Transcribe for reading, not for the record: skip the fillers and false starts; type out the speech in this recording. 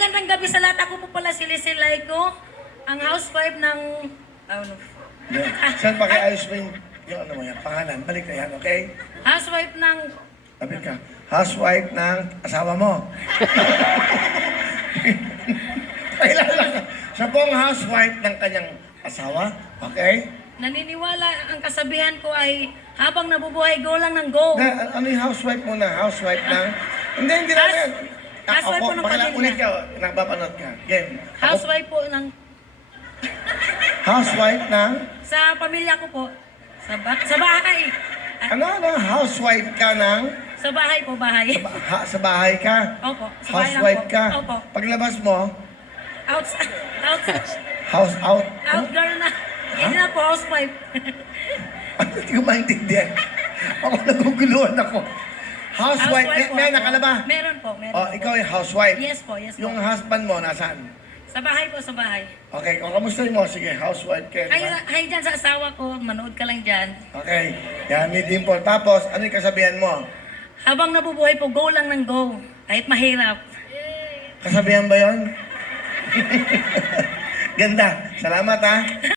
magandang gabi sa lahat. Ako po pala si Lizzie Laico, ang housewife ng... Ano? Saan pa kay ayos mo yung ano mo yan? Pangalan, balik na yan, okay? Housewife ng... Sabi ka, housewife ng asawa mo. Kailangan ka. Siya po ang housewife ng kanyang asawa, okay? Naniniwala ang kasabihan ko ay habang nabubuhay, go lang ng go. Ano yung housewife mo na? Housewife ng... Hindi na yan. Housewife po ng pamilya. Ulit ka, nakapapanood ka. Game. Housewife po ng... Housewife ng... Sa pamilya ko po. Sa bahay. Ano? Housewife ka ng... Sa bahay po, bahay. Sa bahay ka? Opo. Sa bahay lang Housewife po. ka? Opo. Paglabas mo, house out? Outdoor na. Hindi na po, housewife. Ano, hindi ko maintindihan. Ako naguguluhan ako. Housewife, po may ako. nakalaba? Meron po, meron Oh, po. ikaw yung housewife. Yes po, yes po. Yung husband mo, nasaan? Sa bahay po, sa bahay. Okay, kung kamusta mo? Sige, housewife ka, di ba? Hi dyan sa asawa ko, manood ka lang dyan. Okay, yan, may dimple. Tapos, ano yung kasabihan mo? Habang nabubuhay po, go lang ng go. Kahit mahirap. Kasabihan ba yon? Ganda. Salamat, ha?